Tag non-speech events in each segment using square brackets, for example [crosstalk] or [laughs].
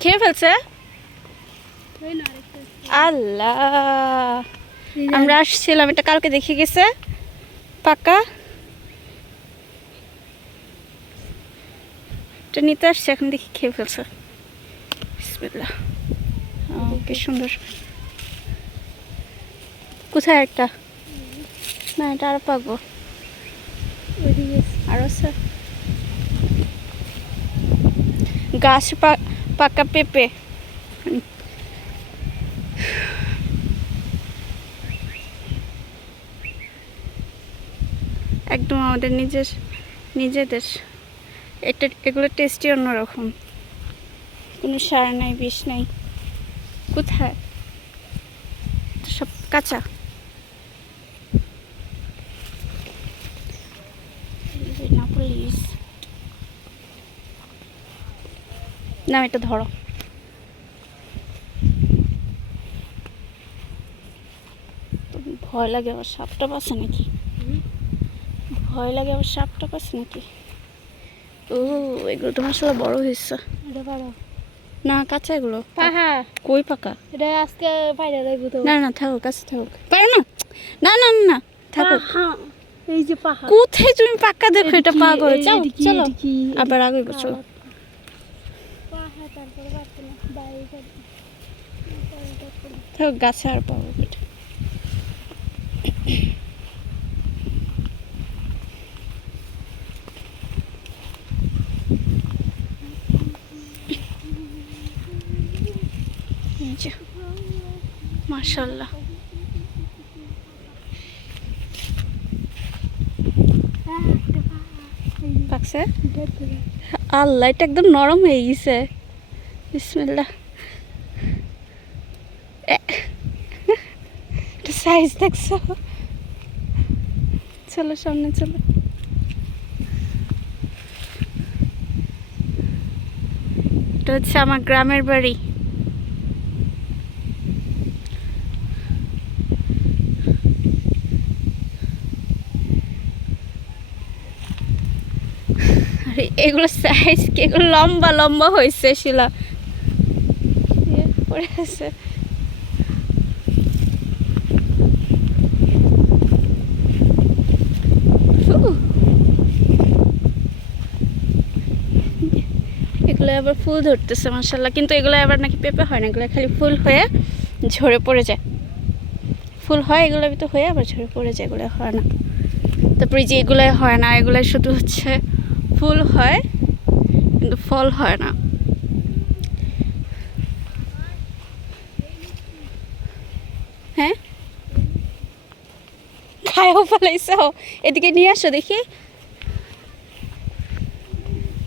খেয়ে ফেলছে? আল্লাহ। আমরা আসছিলাম, এটা কালকে দেখে গেছে। পাকা এটা নিতে আসছে, এখন দেখি খেয়ে ফেলছে। কি সুন্দর। কোথায় একটা? না, এটা আরও পাকবো আরও আছে। গাছ পাকা পেঁপে। একদম আমাদের নিজের, নিজেদের। এটা, এগুলো টেস্টই অন্যরকম। কোনো সার নাই, বিষ নাই। কোথায়? সব কাঁচা। না প্লিজ না এটা ধরো। ভয় লাগে আবার সাপটা পাচ্ছে নাকি? ভয় লাগে আবার সাপটা পাচ্ছে নাকি? ও এগুলো তো মশলা বড় হয়েছে। না কাঁচা এগুলো। পাহা কই পাকা? এটা আজকে তো। না না থাকুক কাছে থাকুক পারো না? না না না, থাকুক এই যে কোথায় তুমি পাক্কা দেখো? এটা কি? পা করে চলো। আবার আগে চলো। পাহা তারপরে পারতো না বাইরে যাবে। গাছে আর পাবো মাশাল্লাহ পাকছে? আল্লাহ এটা একদম নরম হয়ে গেছে। দেখছ [laughs] চলো সামনে, চলো। হচ্ছে আমার গ্রামের বাড়ি। এগুলো সাইজ এগুলো লম্বা লম্বা হয়েছে, শিলা। পড়ে আছে। এগুলো আবার ফুল ধরতেছে মাসাল্লাহ কিন্তু এগুলো আবার নাকি পেঁপে হয় না, এগুলো খালি ফুল হয়ে ঝরে পড়ে যায়। ফুল হয়, এগুলো তো হয়ে আবার ঝরে পড়ে যায়, এগুলো হয় না। তারপরে যে এগুলো হয় না এগুলো শুধু হচ্ছে ফুল হয়, কিন্তু ফল হয় না। হ্যাঁ? খায়ও ফেলাইছ এদিকে নিয়ে আসো দেখি।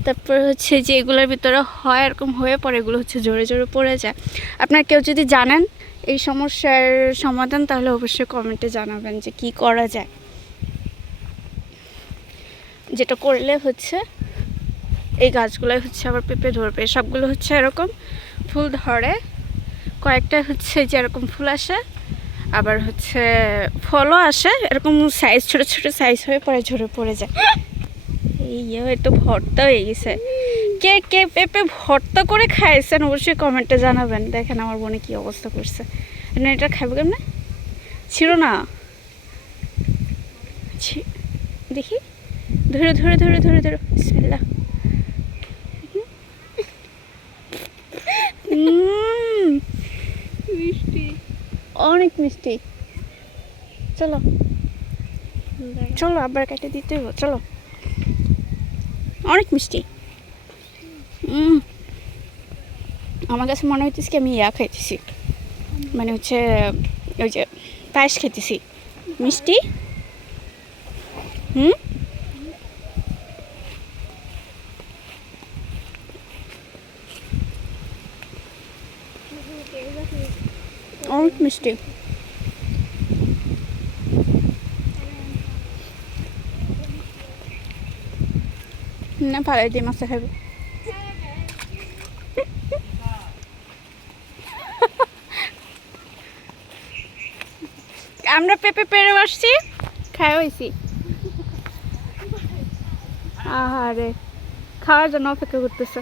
তারপর হচ্ছে যে এগুলোর ভিতরে হয় এরকম হয়ে পড়ে, এগুলো হচ্ছে জোরে জোরে পড়ে যায়। আপনার কেউ যদি জানেন এই সমস্যার সমাধান, তাহলে অবশ্যই কমেন্টে জানাবেন যে কি করা যায়। যেটা করলে হচ্ছে এই গাছগুলোই হচ্ছে আবার পেঁপে ধরবে। সবগুলো হচ্ছে এরকম ফুল ধরে। কয়েকটা হচ্ছে যে এরকম ফুল আসে আবার হচ্ছে ফলও আসে এরকম সাইজ ছোট ছোট সাইজ হয়ে পরে ঝরে পড়ে যায়। এই একটু ভর্তা হয়ে গেছে। কে কে পেঁপে ভর্তা করে খাইছেন অবশ্যই কমেন্টে জানাবেন। দেখেন আমার বোনে কি অবস্থা করছে। এটা খাবে কেমনে? ছিল না। দেখি। ধরে ধরে ধরে ধরে ধরে। বিসমিল্লাহ। উম, মিষ্টি। অনেক মিষ্টি। চলো। চলো, আবার কেটে দিতে হবে, চলো। অনেক মিষ্টি। আমার কাছে মনে হইতেছে কি, আমি ইয়া খাইতেছি। মানে হচ্ছে, ওই যে, পায়েস খেতেছি মিষ্টি? হুম অনেক মিষ্টি। না ভালো দিয়ে মাছটা খাব। আমরা পেঁপে পেরে বসছি খাই হয়েছি আহারে, খাওয়ার জন্য অপেক্ষা করতেছে।